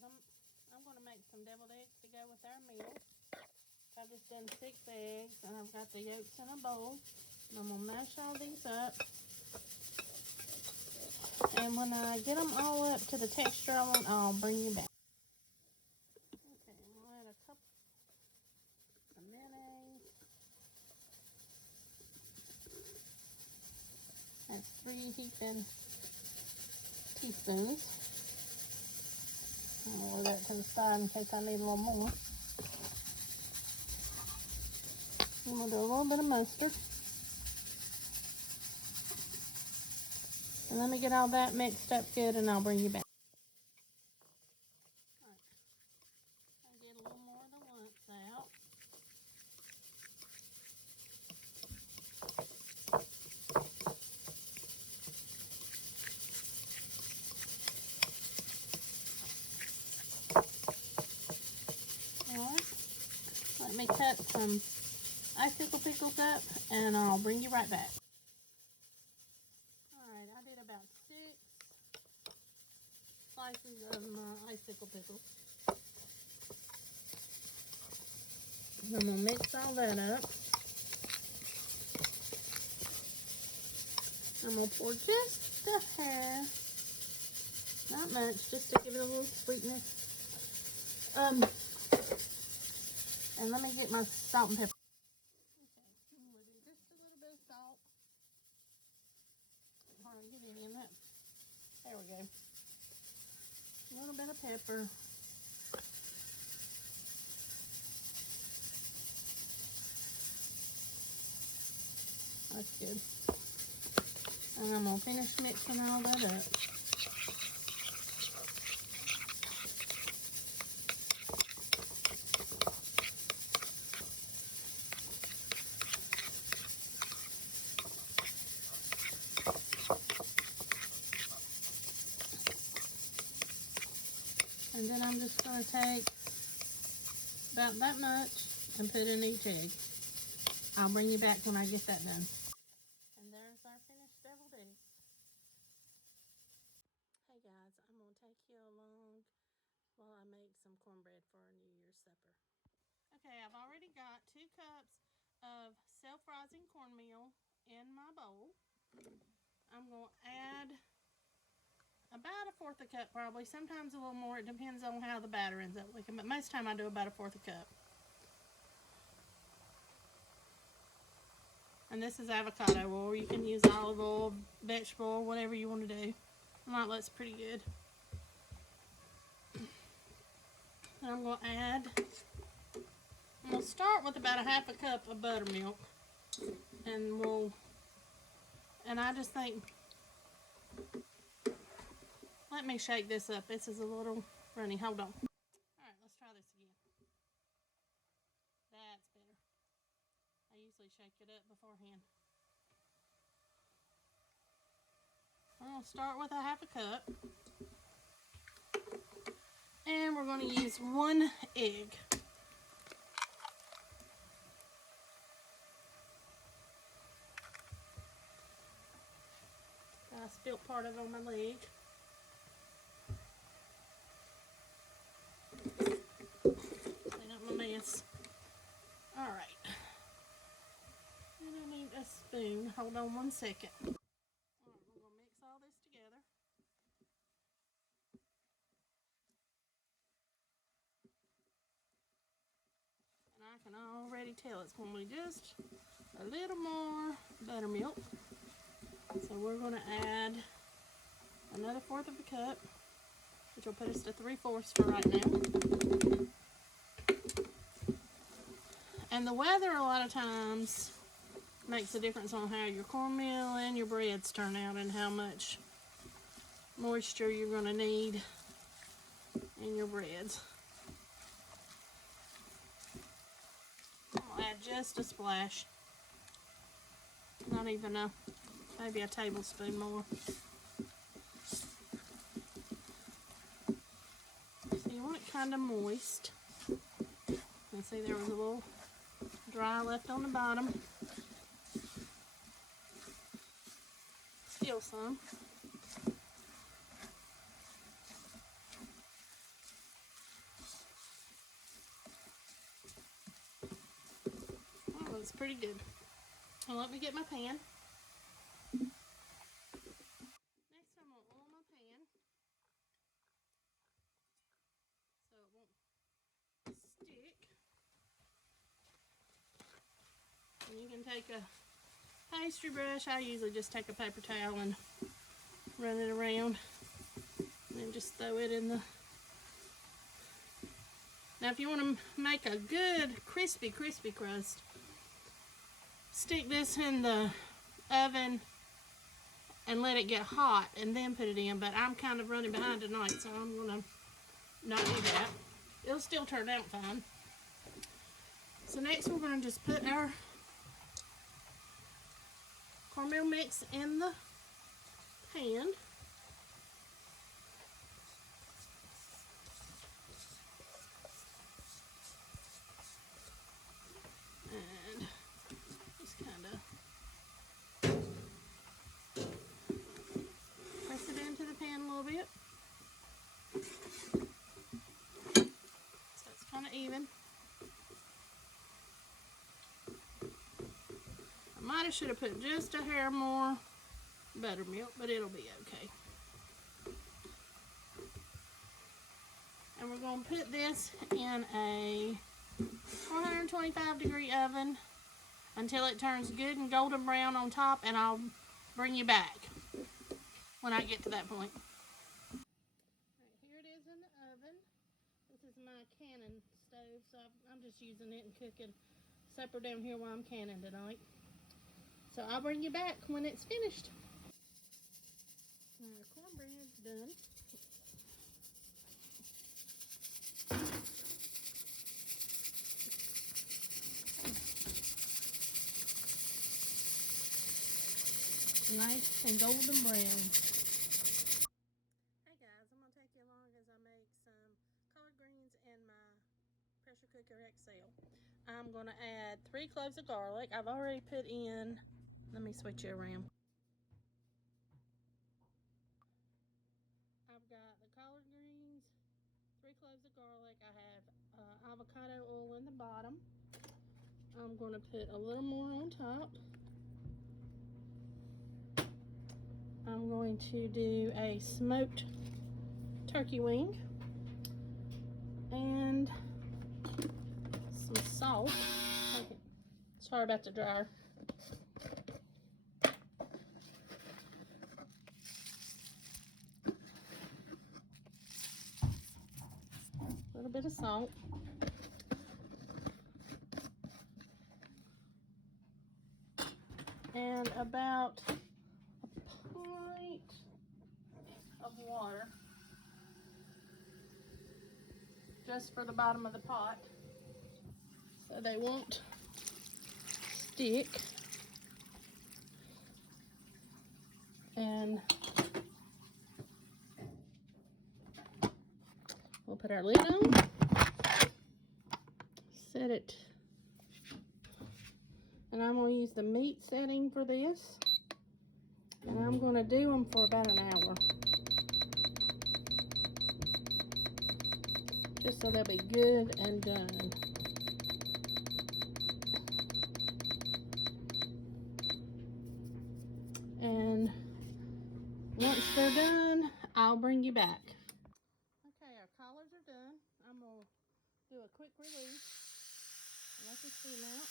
guys, I'm going to make some deviled eggs to go with our meal. I've just done 6 eggs, and I've got the yolks in a bowl. And I'm going to mash all these up. And when I get them all up to the texture I want, I'll bring you back. Okay, I'm going to add a couple of mayonnaise. That's 3 heaping teaspoons. I'm going to lay that to the side in case I need a little more. I'm going to do a little bit of mustard. And let me get all that mixed up good and I'll bring you back. Alright. I get a little more of the lumps out. Alright. Let me cut some icicle pickles up and I'll bring you right back. Alright, I did about 6 slices of my icicle pickles. I'm going to mix all that up. I'm going to pour just a hair, not much, just to give it a little sweetness. And let me get my salt and pepper. Okay, I'm going to do just a little bit of salt. Hardly get any in that. There we go. A little bit of pepper. That's good. And I'm going to finish mixing all that up. And then I'm just going to take about that much and put in each egg. I'll bring you back when I get that done. And there's our finished deviled eggs. Hey guys, I'm going to take you along while I make some cornbread for our New Year's supper. Okay, I've already got 2 cups of self-rising cornmeal in my bowl. I'm going to add about 1/4 cup probably, sometimes a little more. It depends on how the batter ends up looking, but most of the time I do about 1/4 cup. And this is avocado oil. You can use olive oil, vegetable oil, whatever you want to do. And that looks pretty good. And I'm going to start with about 1/2 cup of buttermilk. And I just think, let me shake this up. This is a little runny. Hold on. Alright, let's try this again. That's better. I usually shake it up beforehand. I'm going to start with 1/2 cup. And we're going to use 1 egg. I spilled part of it on my leg. Clean up my mess. Alright. And I need a spoon. Hold on 1 second. Alright, we're going to mix all this together. And I can already tell it's going to be just a little more buttermilk. So we're going to add another 1/4 cup, which will put us to 3/4 for right now. And the weather a lot of times makes a difference on how your cornmeal and your breads turn out and how much moisture you're going to need in your breads. I'll add just a splash. Not even maybe a tablespoon more. So you want it kind of moist. And see there was a little dry left on the bottom. Still some. looks pretty good. Well, let me get my pan. Next, I'm going to oil my pan so it won't stick. And you can take a pastry brush. I usually just take a paper towel and run it around. And then just throw it in the... Now, if you want to make a good crispy crust, stick this in the oven and let it get hot and then put it in. But I'm kind of running behind tonight, so I'm going to not do that. It'll still turn out fine. So next we're going to just put our cornmeal mix in the pan. And just kind of press it into the pan a little bit. So it's kind of even. I might have should have put just a hair more buttermilk, but it'll be okay. And we're going to put this in a 425-degree oven until it turns good and golden brown on top, and I'll bring you back when I get to that point. Right, here it is in the oven. This is my canning stove, so I'm just using it and cooking supper down here while I'm canning tonight. So I'll bring you back when it's finished. Now our cornbread's done. Nice and golden brown. Hey guys, I'm going to take you along as I make some collard greens in my pressure cooker XL. I'm going to add 3 cloves of garlic. I've already put in, let me switch you around. I've got the collard greens, 3 cloves of garlic. I have avocado oil in the bottom. I'm going to put a little more on top. I'm going to do a smoked turkey wing and some salt. Okay. Sorry about the dryer. A little bit of salt. And about a pint of water, just for the bottom of the pot, so they won't stick. And we'll put our lid on, set it, and I'm going to use the meat setting for this, and I'm going to do them for about an hour, just so they'll be good and done. And once they're done, I'll bring you back. Okay, our collards are done. I'm going to do a quick release and let this steam out.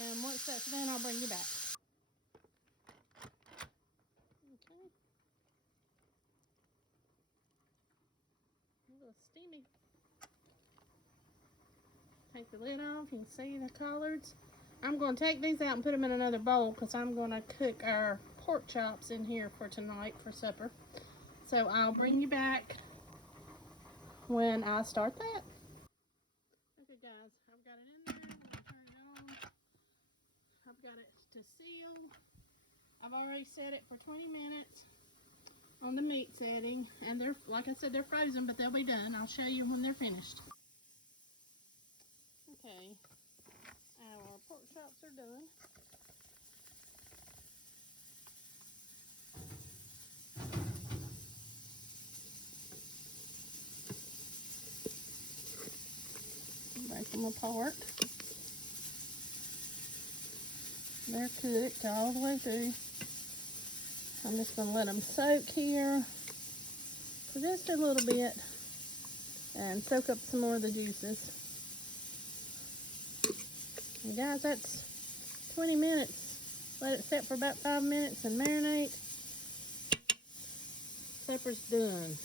And once that's done, I'll bring you back. Okay. A little steamy. Take the lid off. You can see the collards. I'm going to take these out and put them in another bowl because I'm going to cook our pork chops in here for tonight for supper. So I'll bring you back when I start that. Okay guys, I've got it in there. I'm going to turn it on. I've got it to seal. I've already set it for 20 minutes on the meat setting. And they're, like I said, they're frozen, but they'll be done. I'll show you when they're finished. Okay, our pork chops are done. Break them apart. They're cooked all the way through. I'm just going to let them soak here for just a little bit and soak up some more of the juices. And guys, that's 20 minutes. Let it set for about 5 minutes and marinate. Supper's done.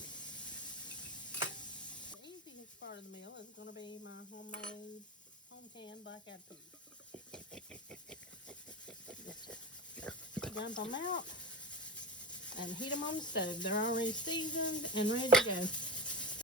The easiest part of the meal is going to be my homemade, home-canned black-eyed peas. Just dump them out and heat them on the stove. They're already seasoned and ready to go.